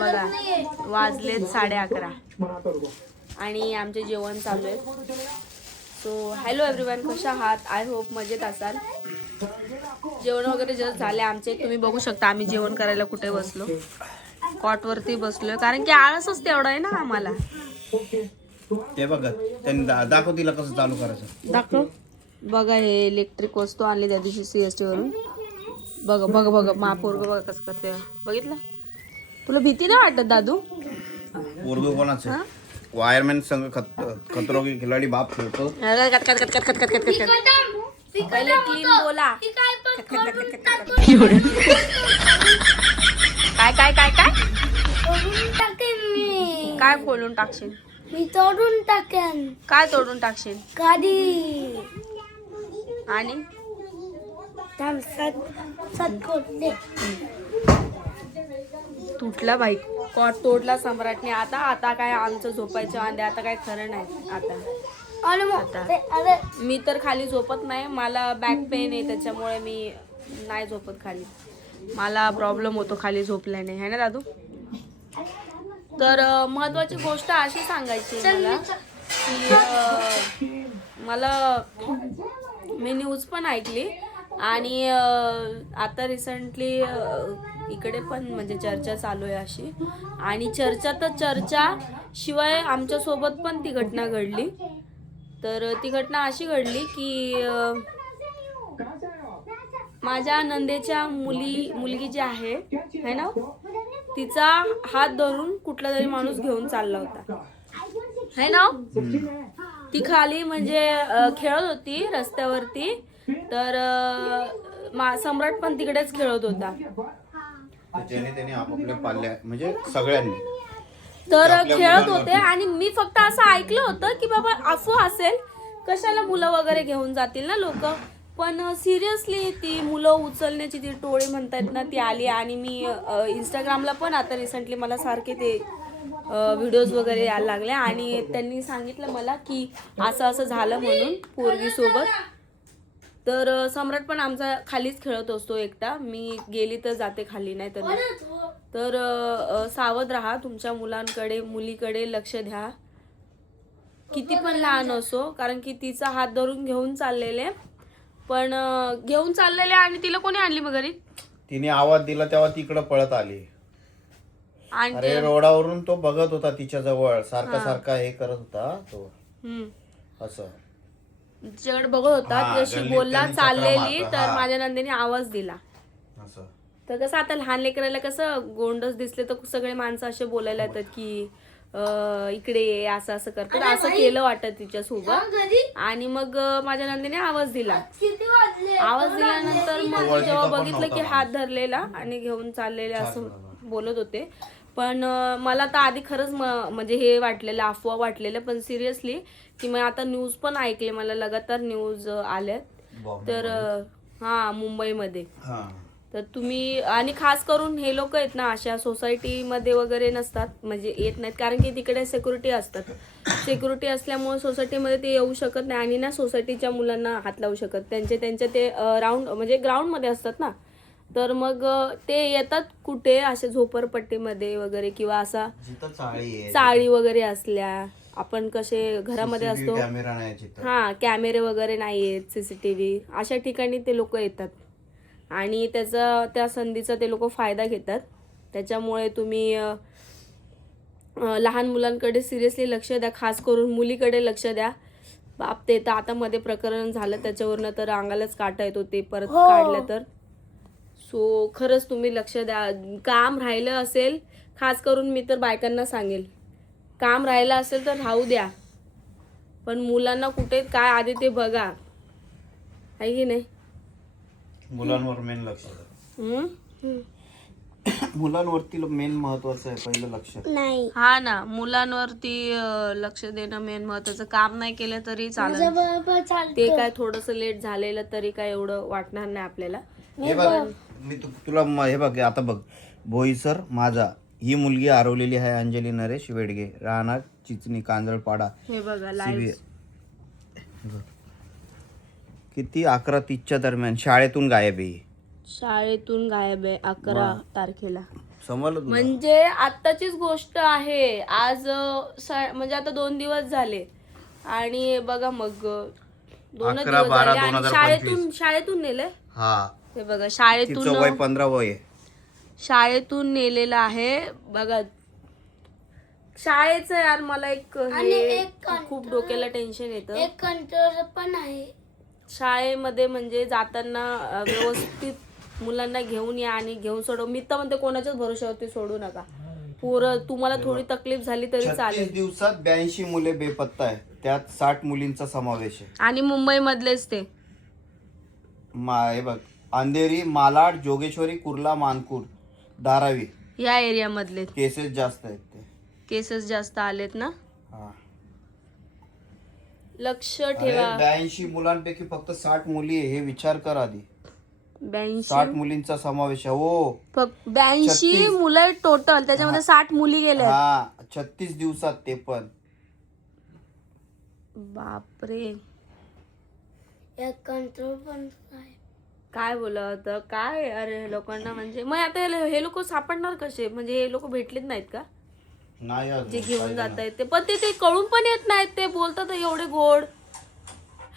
बघा वाजलेत 11:30 आणि आमचे जेवण चालू आहे. सो हॅलो एव्हरीवन, कशा आहात? आय होप मजेत असाल. जेवण वगैरे जस्ट झाले आमचे. तुम्ही बघू शकता आम्ही जेवण करायला कुठे बसलो. कॉटवरती बसलोय कारण की आळसच तेवढा आहे ना आम्हाला. ते बघा त्यांनी दाखव तिला कसं चालू करायचं. दाखव. बघा हे इलेक्ट्रिक वस्तू आणली त्या दिवशी CST वरून. बघा बघा बघा महापोरग बघा कसं करते. बघितलं? तुला भीती नाही वाटत दादू? पोरग कोणाचं? वायरमॅन संघ खतरो के खिलाडी बाप खेळतो. पहिले क्लीन बोला. काय काय काय काय काय खोलून टाकशील? मी तोडून टाकेन. काय तोडून टाकशील? गाडी आणि तुटला बाई. कॉट तोडला सम्राटने. आता आता काय आमचं झोपायचं वांदे. आता काय खरं नाही. आता मी तर खाली झोपत नाही. मला बॅक पेन आहे त्याच्यामुळे मी नाही झोपत खाली. मला प्रॉब्लेम होतो खाली झोपल्याने, है ना दादू? तर महत्वाची गोष्ट अशी सांगायची मला की मला मी न्यूज पण ऐकली आणि आता रिसेंटली इकडे पण म्हणजे चर्चा चालू आहे अशी. आणि चर्चा तर चर्चा शिवाय आमच्यासोबत पण ती घटना घडली. तर ती घटना अशी घडली की माझ्या नंदेच्या मुलगी जी आहे है ना, तिचा हात धरून कुठला तरी माणूस घेऊन चालला होता है ना. ती खाली म्हणजे खेळत होती रस्त्यावरती. तर सम्राट पण तिकडेच खेळत होता. त्याने आपापल्या पाल्ल्या म्हणजे सगळ्यांनी तर खेळत होते आणि मी फक्त असं ऐकलं होतं की बाबा अफवा असेल, कशाला मुलं वगैरे घेऊन जातील ना लोक. पण सिरियसली ती मुलं उचलण्याची ती टोळी म्हणतात ना, ती आली. आणि मी इंस्टाग्रामला पण आता रिसेंटली मला सारखे ते व्हिडिओज वगैरे यायला लागले आणि त्यांनी सांगितलं मला की असं असं झालं म्हणून पोरगीसोबत. तर सम्राट पण आमचा खालीच खेळत असतो एकटा. मी गेली तर जाते खाली, नाही तर नाही. तर सावध राहा. तुमच्या मुलांकडे मुलीकडे लक्ष द्या, किती पण लहान असो. कारण की तिचा हात धरून घेऊन चाललेले आणि तिला कोणी आणली मग घरी? तिने आवाज दिला तेव्हा तिकडे पळत आली. अरे रोडावरून तो बघत होता तिच्या जवळ, सारखा हे करत होता तो असं तिच्याकडे बघत होता. ती अशी बोलला चाललेली. तर माझ्या नंदेने आवाज दिला. तर कसं आता लहान लेकराला कसं गोंडस दिसले तर सगळे माणसं असे बोलायला येतात की इकडे ये, असं असं करतात. असं केलं वाटत तिच्यासोबत. आणि मग माझ्या नंदेने आवाज दिला. आवाज दिल्यानंतर मग जेव्हा बघितलं की हात धरलेला आणि घेऊन चाललेले असं बोलत होते. पण मला तर आधी खरंच म्हणजे हे वाटलेलं, अफवा वाटलेलं. पण सिरियसली की मी आता न्यूज पण ऐकले, मला लगातार न्यूज आल्यात. तर मुंबईमध्ये. तर तुम्ही आणि खास करून हे लोक आहेत ना अशा सोसायटीमध्ये वगैरे नसतात, म्हणजे येत नाहीत. कारण की तिकडे सिक्युरिटी असतात. सिक्युरिटी असल्यामुळे सोसायटीमध्ये ते येऊ शकत नाही आणि ना सोसायटीच्या मुलांना हात लावू शकत. त्यांचे ते राऊंड म्हणजे ग्राउंडमध्ये असतात ना. तर मग ते येतात कुठे अशा झोपडपट्टीमध्ये वगैरे किंवा असा चाळी वगैरे असल्या. आपण कसे घरामध्ये असतो, कॅमेरे वगैरे नाही आहेत, CCTV, अशा ठिकाणी ते लोक येतात. आणि त्या संधीचा ते लोक फायदा घेतात. त्याच्यामुळे तुम्ही लहान मुलांकडे सिरियसली लक्ष द्या. खास करून मुलीकडे लक्ष द्या. बाप ते तर आता मध्ये प्रकरण झालं त्याच्यावरनं तर अंगालाच काटा येतो ते परत काढलं तर. सो खरंच तुम्ही लक्ष द्या. काम राहिलं असेल, खास करून मी तर बायकांना सांगेल, काम राहिलं असेल तर राहू द्या. पण मुलांना कुठे काय आधी ते बघा, आहे की नाही? मुलांवर मेन लक्ष द्या. मुलांवरती मेन महत्वाचं आहे पहिलं लक्ष. नाही. हा ना, मुलांवरती लक्ष देणं मेन महत्वाचं. काम नाही केलं तरी चालेल. ते काय थोडस लेट झालेलं तरी काय एवढं वाटणार नाही आपल्याला. हे बघ मी तुला हे बघ आता बघ. बोईसर माझा ही मुलगी हरवलेली आहे. अंजली नरेश वेडगे, राहणार चिचणी, कांजळपाडा. हे बघा किती 11:30च्या दरम्यान शाळेतून गायब आहे. 11 तारखेला. समजलं तुला? म्हणजे आत्ताचीच गोष्ट आहे. आज म्हणजे आता 2 दिवस झाले आणि बघा मग 2 दिवस झाले आणि शाळेतून नेले. हा हे बघा तिचं वय 15 वय आहे. शाळेतून नेलेलं आहे बघा. शाळेचं यार मला खूप डोक्याला टेन्शन येतं. एक कंट्रोल पण आहे शाळेमध्ये म्हणजे जाताना व्यवस्थित मुलांना घेऊन या आणि घेऊन सोडव. मी तर म्हणते कोणाच्याच भरोश्यावरती सोडू नका. तुम्हाला थोडी तकलीफ झाली तरी 36 चालेल. दिवसात 82 मुले बेपत्ता आहे, त्यात 60 मुलींचा समावेश आहे. आणि मुंबई मधलेच ते हे बघ, अंधेरी, मालाड, जोगेश्वरी, कुर्ला, मानपूर, धारावी या एरिया मधले केसेस जास्त आहेत. ते केसेस जास्त आलेत ना. हा. लक्ष ठेवा. 82 मुलांपैकी फक्त 60 मुली आहे, हे विचार कर आधी. 82 60 मुलींचा समावेश आहे. हो, फक्त 82 मुलं टोटल, त्याच्यामध्ये 60 मुली गेल्या. हा 36 दिवसात, ते पण. बापरे, एक कंट्रोल पण आहे. काय बोलत होतं काय. अरे लोकांना म्हणजे मग आता हे लोक सापडणार कसे. म्हणजे हे लोक भेटलेच नाहीत का नाही अजून, जे घेऊन जात आहेत ते. पण ते कळून पण येत नाहीत. ते बोलतात एवढे गोड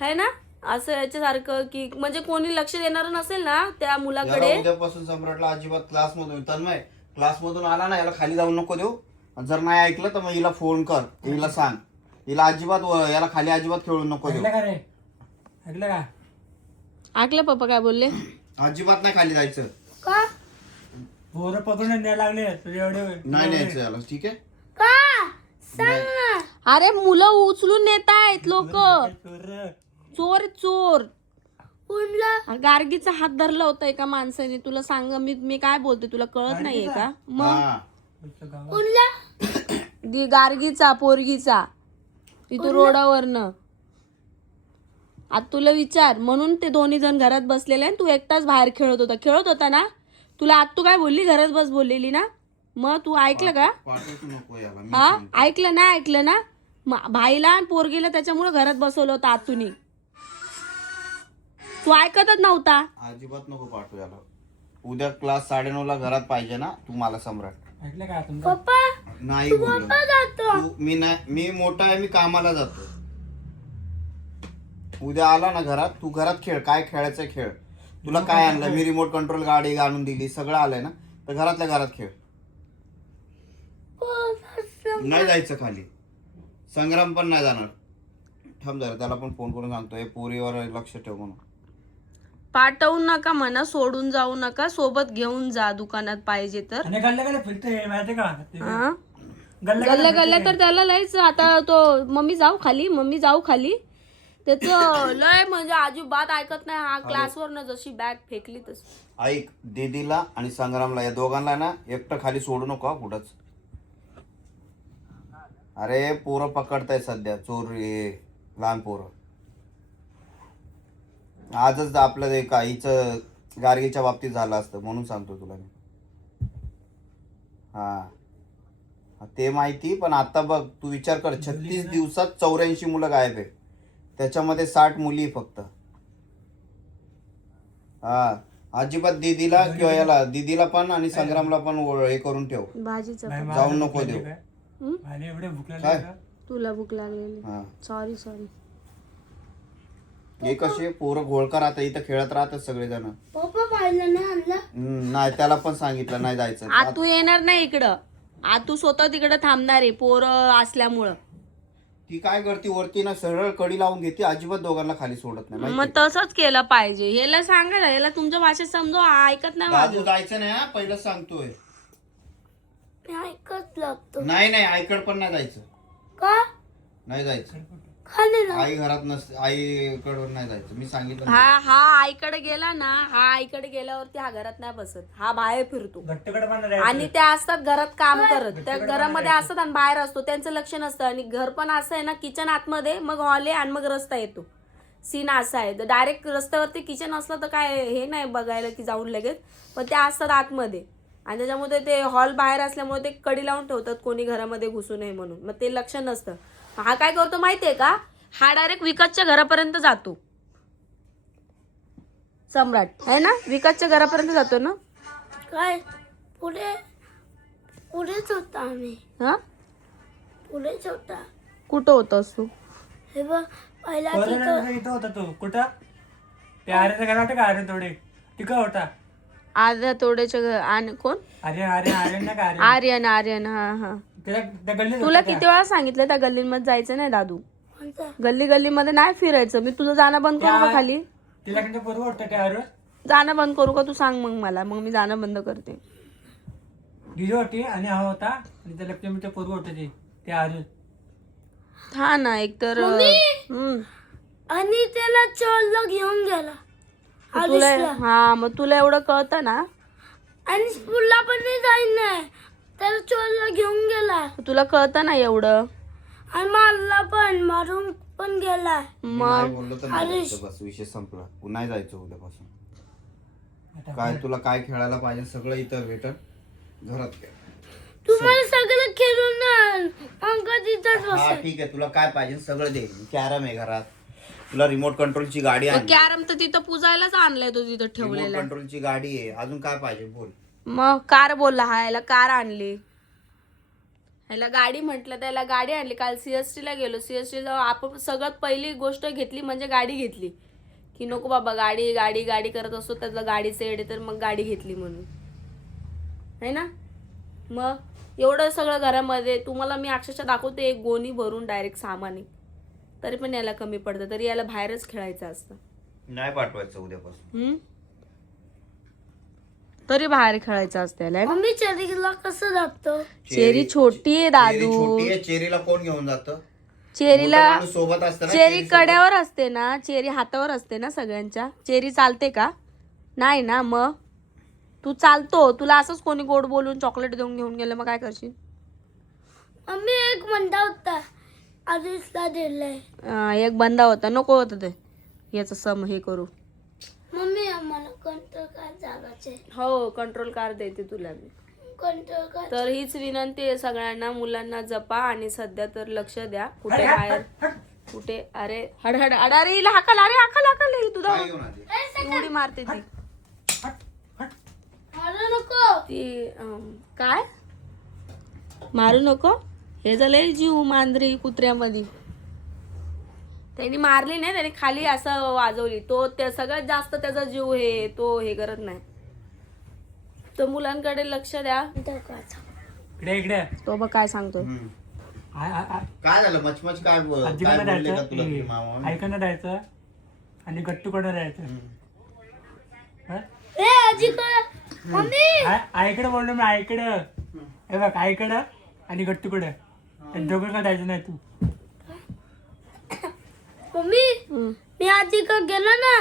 है ना, असं याच्यासारखं की म्हणजे कोणी लक्ष देणार नसेल ना त्या मुलाकडे. याला उद्यापासून सम्राटला अजिबात क्लासमधून, तन्मय क्लासमधून आला ना, याला खाली जाऊन नको देऊ. जर नाही ऐकलं तर मग हिला फोन कर, हिला सांग, हिला अजिबात याला खाली अजिबात खेळून नको देऊ. ऐकलं का? ऐकलं पप्पा काय बोलले. अजिबात नाही खाली जायचं. का पोरं पकडून न्यायला लागले तुझे एवढे. नाही न्यायचं याला, ठीक आहे. का सांग ना. अरे मुलं उचलून नेत आहेत लोक. पोरं. चोर चोर. कुणला गार्गीचा हात धरला होता एका माणसाने. तुला सांग, मी काय बोलते तुला कळत नाहीये का. मग हा. कुणला गार्गीचा पोरगीचा इथं रोडावरनं. आता तुला विचार, म्हणून ते दोन्ही जण घरात बसलेले आणि तू एकटाच बाहेर खेळत होता ना. तुला आज तू काय बोलली, घरात बस बोललेली ना. मग तू ऐकलं का. पाठवू नको याला, मी हा सांगतो. ऐकलं ना, ऐकलं ना. भाईला आणि पोरगीला त्याच्यामुळे घरात बसवलं होतं आतुनी. तू ऐकतच नव्हता. अजिबात नको पाठवू याला. उद्या क्लास 9:30ला घरात पाहिजे ना तू. मला सम्राट ऐकलं का तुमचं? पप्पा नाही बोलू. जातो मी नाही, मी मोठा आहे, मी कामाला जातो. उद्या आला ना घरात, तू घरात खेळ, काय खेळायचं खेळ. तुला काय आणलं, मी रिमोट कंट्रोल गाडी आणून दिली, सगळं आलंय ना, तर घरातल्या घरात खेळ. नाही जायचं खाली. संग्राम पण नाही जाणार. थांब जरा, त्याला पण फोन करून सांगतो पोरीवर लक्ष ठेव म्हणून. पाठवू नका म्हणा, सोडून जाऊ नका, सोबत घेऊन जा दुकानात पाहिजे तर. आणि गल्ल्या फिरते माहिती का ते? हा? गल्ल्या गल्ल्या तर त्याला लयच. आता तो मम्मी जाऊ खाली त्याचं लय म्हणजे अजिबात ऐकत नाही. हा क्लासवर ना जशी बॅग फेकली तशी. ऐक, दीदीला आणि संग्रामला, या दोघांना ना एकटं खाली सोडू नको हा कुठंच. अरे पोरं पकडताय सध्या चोर, लहान पोरं. आजच आपलं ते काहीचं गार्गीच्या बाबतीत झालं असतं म्हणून सांगतो तुला मी. हा ते माहिती, पण आता बघ तू विचार कर, 36 दिवसात 84 मुलं गायब आहे, त्याच्यामध्ये 60 मुली फक्त. हा अजिबात दीदीला किंवा याला, दीदीला पण आणि संग्रामला पण हे करून ठेव. भाजीचं जाऊन नको देऊ. आणि एवढे भूक लागली काय? का? तुला भूक लागलेली. हा सॉरी हे कसे पोरं घोळकर आता इथं खेळत राहतात सगळेजण. पप्पा पाहिलं ना आणला नाही, त्याला पण सांगितलं नाही जायचं. आतू येणार नाही इकडं. आतू स्वतः तिकडं थांबणार आहे पोरं असल्यामुळं. ती काय करते, वरती ना सरळ कडी लावून घेते, अजिबात दोघांना खाली सोडत नाही. मग माहिती? तसंच केलं पाहिजे. याला सांगा ना, याला तुमच्या भाषेत समजव. ऐकत नाही माझं. दादू जायचं नाही हा, पहिलं सांगतोय. मी ऐकत लागतो नाही ऐकड पण नाही जायचं. का नाही जायचं. खाली ना आई घरात नसते, आईकडून नाही जायचं, मी सांगितलं. हा आईकडे गेला ना, हा आईकडे गेल्यावरती हा घरात नाही बसत. हा बाहेर फिरतो घट्टकडे पण आणि त्या असतात घरात काम करत. त्या घरामध्ये असतात आणि बाहेर असतो, त्यांचं लक्ष नसतं. आणि घर पण असं आहे ना, किचन आतमध्ये, मग हॉल आहे आणि मग रस्ता येतो. सीन असा आहे. डायरेक्ट रस्त्यावरती किचन असलं तर काय हे नाही बघायला की जाऊन लगेच, पण ते असतात आतमध्ये. आणि त्याच्यामुळे ते हॉल बाहेर असल्यामुळे ते कडी लावून ठेवतात, कोणी घरामध्ये घुसू नये म्हणून. मग ते लक्ष नसतं. हा काय करतो माहितीये का, हा डायरेक्ट विकासच्या घरापर्यंत जातो. सम्राट आहे ना, विकासच्या घरापर्यंत जातो ना. काय पुढे पुढेच होता आम्ही हा पुढेच होता. कुठं होतास तू? हे बघ पहिला तिथं कोरोना इथं होता तो कुठं ते आर्यचं घर वाटतं का आर्यन थोडे तिकडं होता. आर्या तोडेच्या आणि कोण? आर्यन आर्यन आर्यन नाही का आर्यन आर्यन आर्यन हा हा. त्याला त्या गल्लीत तुला होता किती वेळा सांगितलं त्या गल्लीमध्ये जायचं नाही दादू. कोणता गल्ली गल्लीमध्ये नाही फिरायचं. मी तुझं जाणं बंद करू का खाली? तिला म्हणजे बरोबर होतं ते आर्यन जाणं बंद करू का तू सांग मग मला, मग मी जाणं बंद करते. दिदी होती आणि हा होता आणि त्या लक्ष्मीच्या पूर्व होते ते आर्यन. हा ना एकतर आणि त्याला चोरला घेऊन गेला तुला आलिशला. हा मग तुला एवढं कळतं ना, आणि स्कूलला पण नाही जाईन नाही त्याला चोरला घेऊन गेला तुला कळतं ना एवढं. आणि मला पण मारून पण गेला. मग नाही बोललो तर नाही जायचं, बस विषय संपला. नाही जायचं उद्यापासून. काय तुला काय खेळायला पाहिजे सगळं इथं भेटल घरात खेळ. तुम्हाला सगळं खेळून आण. अंकल तिथंच हा बसेल. ठीक आहे, तुला काय पाहिजे सगळं दे. कॅरम आहे घरात, तुला रिमोट कंट्रोलची गाडी आहे. कॅरम तर तिथं पुजायलाच आणलाय तो तिथं रिमोट ठेवलेला. कंट्रोलची गाडी आहे, अजून काय पाहिजे बोल. मग कार बोलला हा, याला कार आणली. ह्याला गाडी म्हटलं त्याला गाडी आणली. काल सीएसटी ला गेलो. सीएसटी ला आपण सगळ्यात पहिली गोष्ट घेतली म्हणजे गाडी घेतली. की नको बाबा गाडी गाडी गाडी करत असतो त्यातला गाडीचं येडे, तर मग गाडी घेतली म्हणून है ना. मग एवढं सगळं घरामध्ये तुम्हाला मी अक्षरशः दाखवते. एक गोणी भरून डायरेक्ट सामान आहे, तरी पण याला कमी पडतं. तरी याला बाहेरच खेळायचं असतं. नाही पाठवायचं उद्यापासून. तरी बाहेर खेळायचं असतं याला. मम्मी चेरीला कसं जातो? चेरी छोटी आहे चेरी दादू. छोटी आहे, चेरीला कोण घेऊन जातं? चेरीला मोठा माणूस सोबत असतं ना, चेरी चेरी कड्यावर असते ना, चेरी हातावर असते ना सगळ्यांच्या. चेरी चालते का? नाही ना. मग तू चालतो. तुला असंच कोणी गोड बोलून चॉकलेट देऊन घेऊन गेलं मग काय करशील? मम्मी एक म्हणता होता आदिशला दिलंय. एक बंदा होता, नको होतं ते याचं सम हे करू. मम्मी आम्हाला कोणतं काय जागाचे हो कंट्रोल कार देते तुला मी. कोणतं काय तर हीच विनंती आहे सगळ्यांना, मुलांना जपा आणि सध्या तर लक्ष द्या. कुठे बाहेर कुठे अरे हड हड अरे हिला हाकल, अरे हाकल हाकल तुझा काय घेऊन आली? उडी मारते ती. मारू नको. ती काय मारू नको. हे झालंय जीव मांजरी कुत्र्यामध्ये. त्यांनी मारली नाही, त्याने खाली असं वाजवली. तो त्या सगळ्यात जास्त त्याचा जीव हे तो हे करत नाही. तर मुलांकडे लक्ष द्या. इकडे इकडे तो बघ काय सांगतो. हम्म. आ- आ- आ- काय झालं मचमच काय काय आजीकडे बोलले का तुला तुझी जायचं मामा? ऐकणं जायचं आणि गट्टूकडे जायचं. हं? ए आजीकडे मम्मी आईकडे बोललो मी आईकडं. हे बघ आईकडं आणि गट्टूकडं दोघं का जायचं नाही तू. मम्मी मी आजीकडे गेलो ना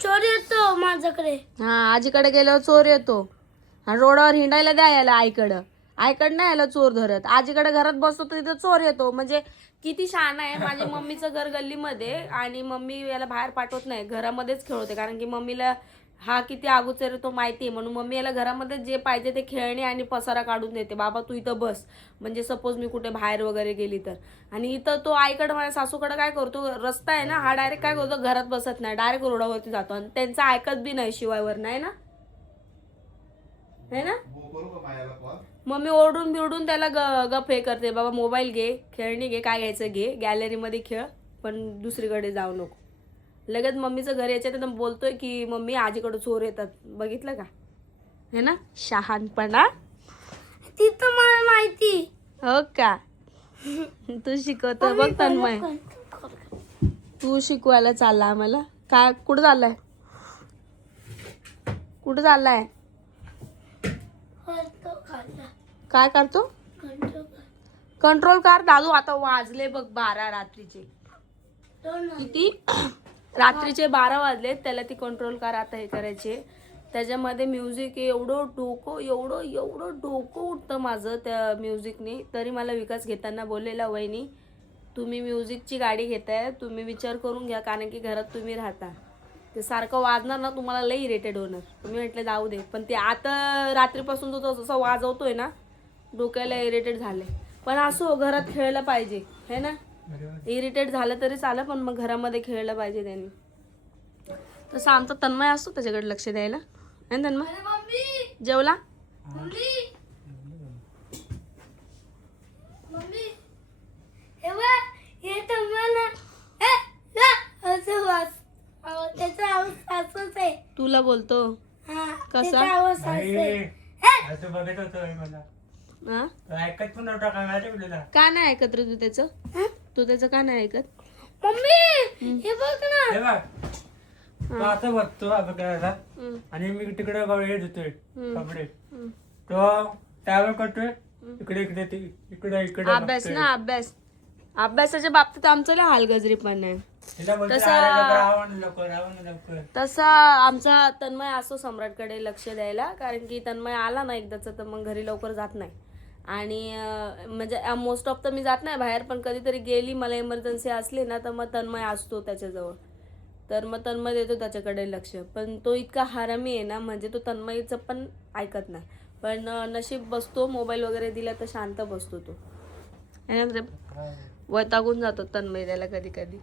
चोर येतो माझ्याकडे. हा आजीकडे गेल्यावर चोर येतो आणि रोडावर हिंडायला द्या याला आईकडं. आईकडं नाही याला चोर धरत. आजीकडे घरात बसतो तर तिथं चोर येतो. म्हणजे किती शहाणा आहे. माझ्या मम्मीचं घर गल्लीमध्ये आणि मम्मी याला बाहेर पाठवत नाही, घरामध्येच खेळवते. कारण की मम्मीला हा किती अगोचर आहे तो माहिती आहे. म्हणून मम्मी याला घरामध्ये जे पाहिजे ते खेळणे आणि पसारा काढून देते. बाबा तू इथं बस, म्हणजे सपोज मी कुठे बाहेर वगैरे गेली तर. आणि इथं तो आईकडे माझ्या सासूकडे काय करतो, रस्ता आहे ना हा डायरेक्ट काय करतो घरात बसत नाही, डायरेक्ट रोडावरती जातो. आणि त्यांचं ऐकत बी नाही शिवायवर नाही ना, है ना. मम्मी ओरडून बिरडून त्याला गप हे करते, बाबा मोबाईल घे, खेळणी घे, काय घ्यायचं घे, गॅलरीमध्ये खेळ, पण दुसरीकडे जाऊ नको. लगेच मम्मीचं घर यायचं तर बोलतोय की मम्मी आजीकडे चोर येतात. बघितलं का, है ना शहाणपणा. तिथं मला माहिती. हो का. तू शिकवतो बघ तन्मय, तू शिकवायला चालला आम्हाला. काय कुठं चाललाय, कुठं चाललाय, काय करतो. कंट्रोल कार दादू. आता वाजले बघ 12 रात्रीचे. किती रात्रीचे 12 वाजले. त्याला ती कंट्रोल कार आता हे करायचे. त्याच्यामध्ये म्युझिक एवढं डोकं एवढं डोकं उठतं माझं त्या म्युझिकने. तरी मला विकास घेताना बोललेला, वहिनी तुम्ही म्युझिकची गाडी घेताय, तुम्ही विचार करून घ्या, कारण की घरात तुम्ही राहता, ते सारखं वाजणार ना तुम्हाला लई इरिटेड होणार. तुम्ही म्हटलं जाऊ दे, पण ते आता रात्रीपासून तो जसं वाजवतोय ना डोक्याला इरिटेट झाले. पण असो घरात खेळलं पाहिजे है ना. इरिटेट झालं तरी चालं, पण मग घरामध्ये खेळलं पाहिजे त्यांनी. तसं आमचा तन्मय असतो त्याच्याकडे लक्ष द्यायला. है तन्मय. जेवला त्याचा आवाज असंच आहे. तुला बोलतो हा कसा? त्याचा आवाज असं आई, आहे. असं बघत होतो मी मला. हा तो ऐकत पण नव्हता का माझ्या मुलीला. का नाही ऐकत रे तू त्याचं? हं? तू त्याचं का नाही ऐकत? मम्मी हे बघ ना. हे बघ तो असं बघतो बघायला हं, आणि मी तिकडे हे धुतोय हं. कपडे. हं. तो त्यावर करतोय इकडे इकडे इकडे इकडे अभ्यास बघतोय. ना अभ्यास. अभ्यासाच्या बाबतीत आमचं लय हालगजरी पण आहे. तिला बोलतो, तसा- "अरे लवकर आवाज लवकर आवाज लवकर." तसा आमचा तन्मय असतो सम्राटकडे लक्ष द्यायला, कारण की तन्मय आला ना एकदाच तर मग घरी लवकर जात नाही. आणि म्हणजे मोस्ट ऑफ तर मी जात नाही बाहेर, पण कधीतरी गेली मला इमर्जन्सी असली ना तर मग तन्मय असतो त्याच्याजवळ. तर मग तन्मय देतो त्याच्याकडे लक्ष. पण तो इतका हरामी आहे ना, म्हणजे तो तन्मयचं पण ऐकत नाही. पण नशीब बसतो, मोबाईल वगैरे दिला तर शांत बसतो तो. है ना रे? वैतागून जातो तन्मय त्याला कधी कधी.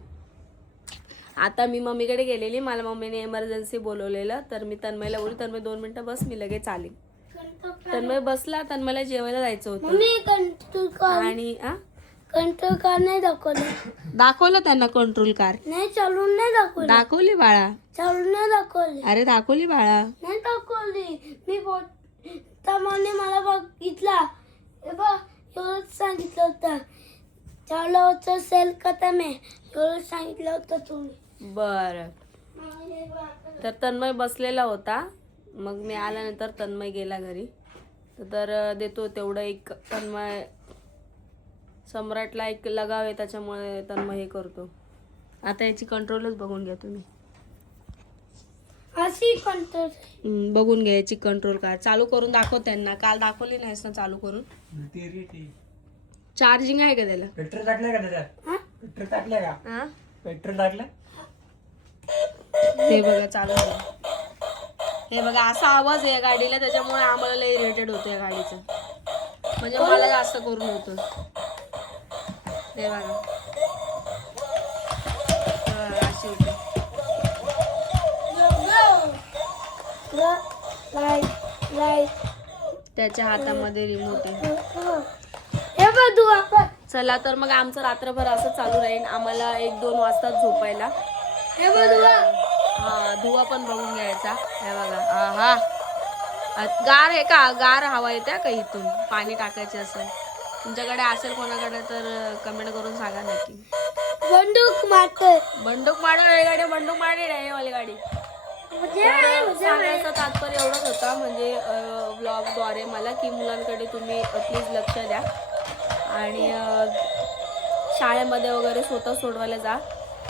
आता मी मम्मीकडे गेलेली, मला मम्मीने इमर्जन्सी बोलवलेलं, तर मी तन्मयला बोलली तन्मय 2 मिनिटं बस, मी लगेच आली. तन्मय बसला, तन्मयला जेवायला जायचं होतं. मम्मी कंट्रोल आणि कंट्रोल कार नाही दाखवलं. दाखवलं त्यांना कंट्रोल कार. नाही चालून नाही दाखवलं. दाखवली बाळा. चालून नाही दाखवली. अरे दाखवली बाळा. नाही दाखवली. मी त्यामुळे मला बघितला. हे बघ एवढंच सांगितलं होतं. चालवचं सेल खतम आहे एवढंच सांगितलं होतं तुम्ही. बर. तर तन्मय बसलेला होता, मग मी आल्यानंतर तन्मय गेला घरी. तर देतो तेवढं एक तन्मय सम्राटला एक लगाव आहे, त्याच्यामुळे तन्मय हे करतो. आता याची कंट्रोलच बघून घ्या तुम्ही. अशी कंट्रोल. बघून घ्या याची कंट्रोल कार. चालू करून दाखव त्यांना. काल दाखवली नाहीस ना चालू करून. ती रे ती. चार्जिंग आहे का त्याला? पेट्रोल टाकलं का त्याच्यात? पेट्रोल टाकलं का? हा पेट्रोल टाकलं? हे बघा चालू झालं. हे बघा असा आवाज आहे या गाडीला, त्याच्यामुळे आम्हाला लय इरिटेट होतं या गाडीचं. म्हणजे मला जास्त करून होतं. हे बघा अशी होती. त्याच्या हातामध्ये रिमोट आहे. हे बघ तू आपण. चला तर मग आमचं रात्रभर असं चालू राहील. आम्हाला 1-2 वाजता झोपायला. हे बघ तू. हा धुवा पण बघून घ्यायचा. हे बघा हा गार आहे का? गार हवा येते का इथून? पाणी टाकायचे असेल तुमच्याकडे असेल कोणाकडे तर कमेंट करून सांगा नक्की. बंदूक मारतोय. बंदूक मारून गाडी बंदूक मारली नाही वाली गाडी. तर सांगायचं तात्पर्य एवढंच होता, म्हणजे व्लॉगद्वारे मला, की मुलांकडे तुम्ही प्लीज लक्ष द्या आणि शाळेमध्ये वगैरे स्वतः सोडवायला जा.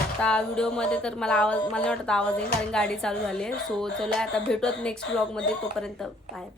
आता व्हिडिओमध्ये तर मला नाही वाटत आवाज येईल, कारण गाडी चालू झाली आहे. सो चला आता भेटूत नेक्स्ट व्लॉगमध्ये. तोपर्यंत बाय.